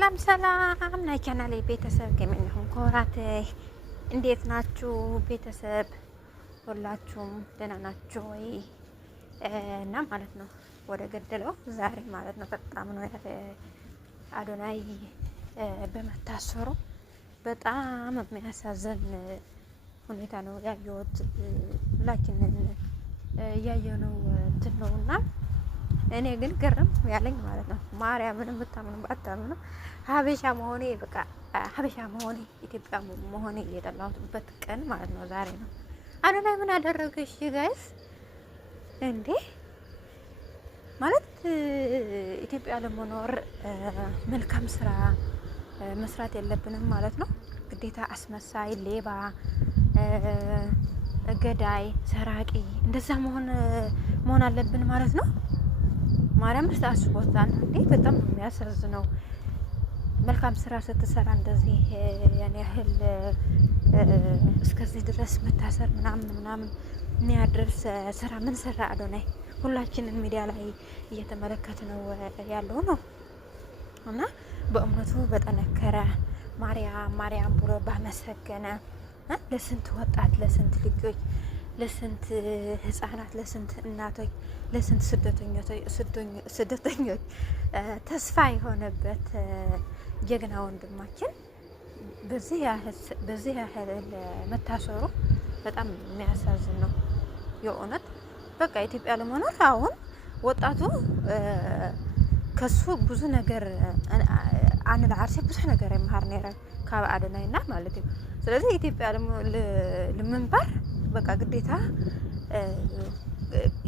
ሰላም ሰላም ናይ ቻናሌ ቤተሰብ ከመንሁም ኮራቴ እንዴት ናችሁ? ቤተሰብ ሁላችሁም ደህና ናችሁ ወይ? እና ማለት ነው ወደ ገደለው ዛሬ ማለት ነው በጣም ነው አዶናይ በመታሰሩ በጣም የሚያሳዝን ሁኔታ ነው ያየሁት። ሁላችንን ያየነው እንትን ነውና እኔ ግን ግርም ያለኝ ማለት ነው ማርያምን ብታምኑ ባታምኑ ሀበሻ መሆኔ በቃ ሀበሻ መሆኔ ኢትዮጵያ መሆኔ የጠላሁበት ቀን ማለት ነው ዛሬ ነው። አዶናይ ምን አደረገሽ ጋይስ እንዴ? ማለት ኢትዮጵያ ለመኖር መልካም ስራ መስራት የለብንም ማለት ነው። ግዴታ አስመሳይ፣ ሌባ፣ ገዳይ፣ ሰራቂ እንደዛ መሆን አለብን ማለት ነው። ማርያም አስቦታል እንዴ? በጣም የሚያሳዝነው መልካም ስራ ስትሰራ እንደዚህ ያን ያህል እስከዚህ ድረስ መታሰር ምናምን የሚያደርስ ስራ ምን ሰራ አዶናይ? ሁላችንም ሚዲያ ላይ እየተመለከት ነው ያለው ነው እና በእምነቱ በጠነከረ ማርያም ብሎ ባመሰገነ ለስንት ወጣት፣ ለስንት ልጆች፣ ለስንት ህፃናት፣ ለስንት እናቶች፣ ለስንት ስደተኞች ተስፋ የሆነበት ጀግና ወንድማችን በዚህ ያህል መታሰሩ በጣም የሚያሳዝን ነው የእውነት። በቃ ኢትዮጵያ ለመኖር አሁን ወጣቱ ከሱ ብዙ ነገር አን ለዓርሴ ብዙ ነገር የማር ነረ ካብ አዶናይና ማለት ነው። ስለዚህ ኢትዮጵያ ለመንበር በቃ ግዴታ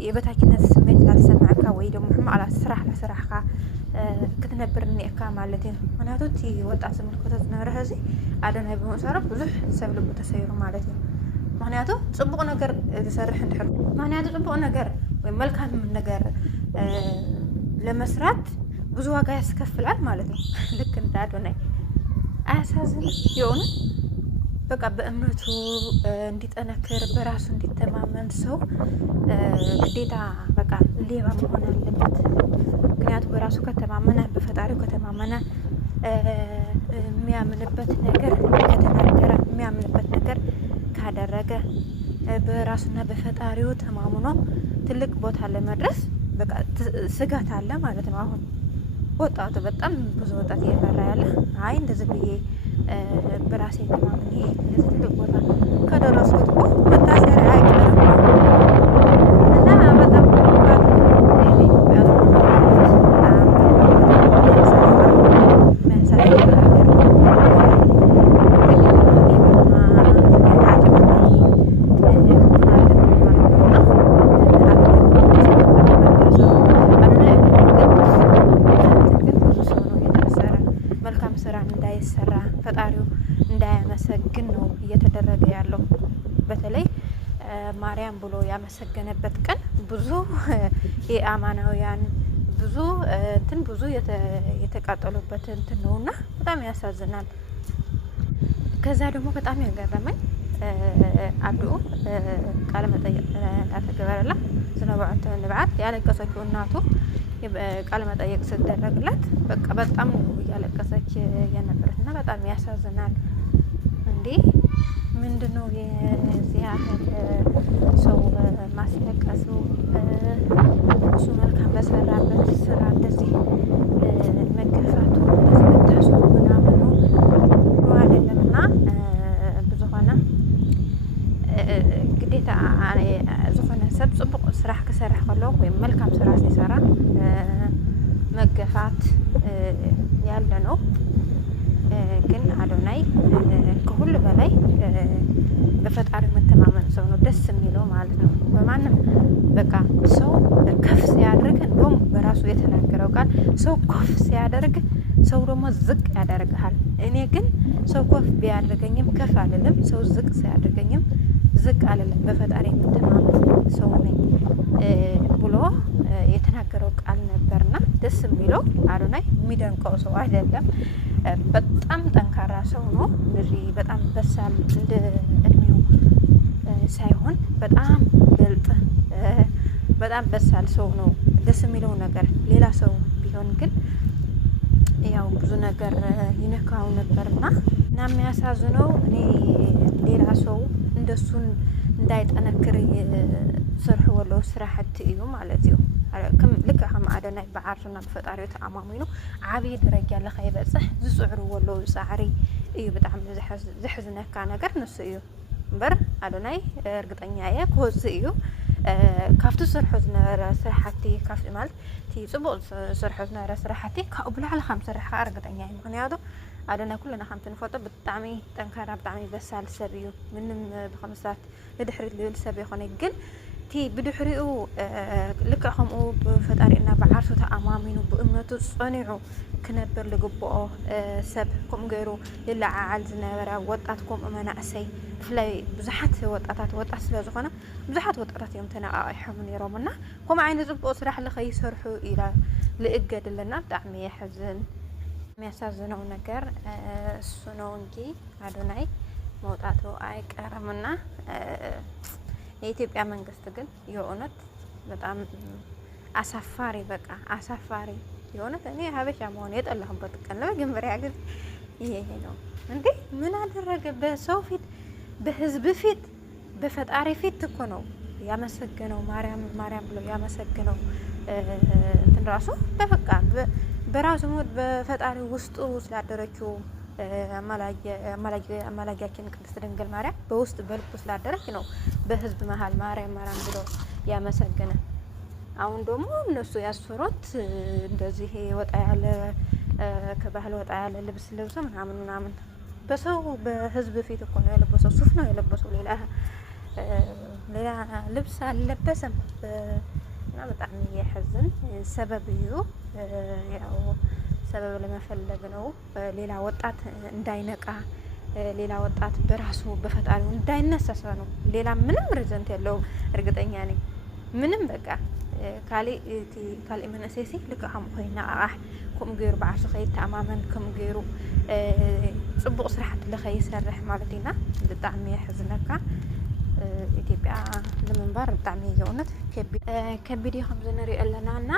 የበታችነት ስሜት ላልሰማዕካ ወይ ደግሞ ማዕላ ስራሕካ ክትነብር ኒእካ ማለት ነው። ምክንያቱ ወጣት ዝምልከቶ ዝነበረ ህዚ አዶናይ ብምእሰሩ ብዙሕ ሰብ ልቡ ተሰይሩ ማለት ነው። ምክንያቱ ጽቡቅ ነገር ዝሰርሕ እንድሕር ምክንያቱ ጽቡቅ ነገር ወይ መልካም ነገር ለመስራት ብዙ ዋጋ ያስከፍላል ማለት ነው። ልክ እንደ አዶናይ አያሳዝንም? የሆነ በቃ በእምነቱ እንዲጠነክር በራሱ እንዲተማመን ሰው ግዴታ በቃ ሌባ መሆን አለበት። ምክንያቱ በራሱ ከተማመነ በፈጣሪው ከተማመነ የሚያምንበት ነገር ከተናገረ የሚያምንበት ነገር ካደረገ በራሱና በፈጣሪው ተማምኖ ትልቅ ቦታ ለመድረስ በቃ ስጋት አለ ማለት ነው። አሁን ወጣቱ በጣም ብዙ ወጣት እየፈራ ያለ አይ እንደዚህ ብዬ በራሴ ተማምኜ እንደዚህ ትልቅ ቦታ ከደረስኩት እኮ መታሰሪያ አይቀርም እና በጣም ስራ እንዳይሰራ ፈጣሪው እንዳያመሰግን ነው እየተደረገ ያለው። በተለይ ማርያም ብሎ ያመሰገነበት ቀን ብዙ የአማናውያን ብዙ የተቃጠሉበት እንትን ነውና በጣም ያሳዝናል። ከዛ ደግሞ በጣም ያገረመኝ አዱ ቃለ መጠይቅ እንዳተገበረላ ዝነበዓተ ንብዓት ያለቀሰችው እናቱ ቃለ መጠይቅ ስትደረግላት በቃ በጣም ያለቀሰች የነበረችና በጣም ያሳዝናል። እንዴ ምንድነው የዚህ ያህል ሰው ማስለቀሱ? እሱ መልካም በሰራበት ስራ እንደዚህ መገፋቱ እንደዚህ መታሰሩ ምናምኑ አይደለምና ብዙ ሆነ ግዴታ ዝኾነ ሰብ ጽቡቅ ስራሕ ክሰርሕ ከሎ ወይም መልካም ስራ ሲሰራ መገፋት ያለ ነው። ግን አዶናይ ከሁሉ በላይ በፈጣሪ መተማመን ሰው ነው ደስ የሚለው ማለት ነው። በማንም በቃ ሰው ከፍ ሲያደርግ እንደውም በራሱ የተናገረው ቃል ሰው ከፍ ሲያደርግ ሰው ደግሞ ዝቅ ያደርግሃል። እኔ ግን ሰው ከፍ ቢያደርገኝም ከፍ አልልም፣ ሰው ዝቅ ሲያደርገኝም ዝቅ አልልም፣ በፈጣሪ የምተማመን ሰው ነኝ ብሎ የተናገረው ቃል ነበርና ደስ የሚለው አዶናይ የሚደንቀው ሰው አይደለም። በጣም ጠንካራ ሰው ነው። እንደዚህ በጣም በሳል እንደ እድሜው ሳይሆን በጣም ብልጥ በጣም በሳል ሰው ነው። ደስ የሚለው ነገር ሌላ ሰው ቢሆን ግን ያው ብዙ ነገር ይነካው ነበርና እና የሚያሳዝነው እኔ ሌላ ሰው እንደሱን እንዳይጠነክር ስርሕ ወሎ ስራሕቲ እዩ ማለት እዩ ልክ ከም ኣደናይ ብዓርሱና ብፈጣሪኡ ተኣማሚኑ ዓብዪ ደረጃ ለኸይበፅሕ ዝፅዕሩ ወለው ፃዕሪ እዩ ብጣዕሚ ዝሕዝነካ ነገር ንሱ እዩ እምበር ኣደናይ እርግጠኛ እየ ክወፅእ እዩ ካብቲ ዝሰርሖ ዝነበረ ስራሕቲ ካብቲ ማለት እቲ ፅቡቅ ዝሰርሖ ዝነበረ ስራሕቲ ካብኡ ብላዕሊ ከም ዝሰርሕ ከዓ እርግጠኛ እየ ምክንያቱ ኣደናይ ኩልና ከምቲ ንፈልጦ ብጣዕሚ ጠንካራ ብጣዕሚ በሳል ሰብ እዩ ምንም ብከምሳት ንድሕሪት ዝብል ሰብ ይኮነ ግን እቲ ብድሕሪኡ ልክዕ ከምኡ ብፈጣሪና ብዓርሱ ተኣማሚኑ ብእምነቱ ፀኒዑ ክነብር ዝግብኦ ሰብ ከምኡ ገይሩ ይለዓዓል ዝነበረ ወጣት ከምኡ መናእሰይ ብፍላይ ብዙሓት ወጣት ስለዝኾነ ብዙሓት ወጣታት እዮም ተነቃቂሖም ነይሮም እና ከምኡ ዓይነት ፅቡቅ ስራሕ ንኸይሰርሑ ኢላ ዝእገድ ኣለና ብጣዕሚ የሕዝን የሚያሳዝነው ነገር እሱ ነው እንጂ አዶናይ መውጣቱ አይቀርምና የኢትዮጵያ መንግስት ግን የእውነት በጣም አሳፋሪ በቃ አሳፋሪ የእውነት እኔ ሀበሻ መሆን የጠላሁበት ቀን ለመጀመሪያ ጊዜ ይሄ ነው እንዴ ምን አደረገ በሰው ፊት በህዝብ ፊት በፈጣሪ ፊት እኮ ነው ያመሰገነው ማርያም ብሎ ያመሰገነው እንትን ራሱ በበቃ በራሱ ሞት በፈጣሪ ውስጡ ስላደረችው አማላጃችን ቅድስት ድንግል ማርያም በውስጥ በልቡ ስላደረች ነው በህዝብ መሃል ማርያም ብሎ ያመሰገነ አሁን ደግሞ እነሱ ያስፈሩት እንደዚህ ወጣ ያለ ከባህል ወጣ ያለ ልብስ ለብሶ ምናምን በሰው በህዝብ ፊት እኮ ነው የለበሰው ሱፍ ነው የለበሰው ሌላ ልብስ አልለበሰም እና በጣም ያሕዝን ሰበብ እዩ ያው ሰበብ ለመፈለግ ነው ሌላ ወጣት እንዳይነቃ ሌላ ወጣት በራሱ በፈጣሪው እንዳይነሳሳ ነው ሌላ ምንም ሪዘንት የለው እርግጠኛ ነኝ ምንም በቃ ካሊ መንእሰይ ልክም ኮይና ኣሕ ከምኡ ገይሩ ብዓርሱ ከይተኣማመን ከምኡ ገይሩ ፅቡቅ ስራሕቲ ለኸይሰርሕ ማለት ኢና ብጣዕሚ የሕዝነካ ኢትዮጵያ ንምንባር ብጣዕሚ የእውነት ከቢድ ከም ዝንሪኦ ኣለናና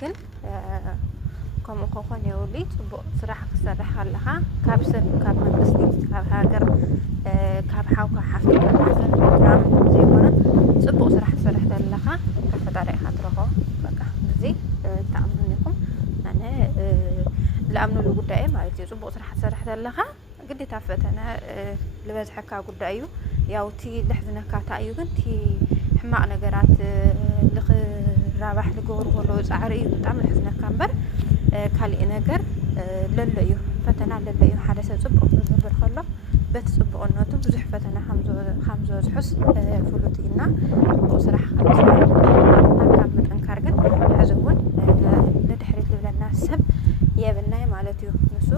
ግን ከምኡ ክኾን የብሉ ፅቡቅ ስራሕ ክሰርሕ ከለካ ካብ ሰብ ካብ መንግስቲ ካብ ሃገር ካብ ሓውካ ሓፍትካ ምናምን ዘይኮነ ፅቡቅ ስራሕ ክሰርሕ ዘለካ ካብ ፈጣሪ ኢኻ ትረኽቦ በቃ ብዚ ተኣምኑኒኩም ኣነ ዝኣምንሉ ጉዳይ ማለት እዩ ፅቡቅ ስራሕ ክሰርሕ ዘለካ ግዴታ ፈተነ ዝበዝሐካ ጉዳይ እዩ ያው እቲ ዝሕዝነካ እንታይ እዩ ግን እቲ ሕማቅ ነገራት ልኽራባሕ ዝገብሩ ከለዉ ፃዕሪ እዩ ብጣዕሚ ዝሕዝነካ እምበር ካልእ ነገር ለሎ እዩ ፈተና ለሎ እዩ ሓደ ሰብ ፅቡቅ ክገብር ከሎ በቲ ፅቡቅነቱ ብዙሕ ፈተና ከም ዝበዝሑስ ፍሉጥ ኢና ፅቡቅ ስራሕ ካብ ምጥንካር ግን ሕዚ እውን ንድሕሪት ዝብለና ሰብ የብናይ ማለት እዩ ንሱ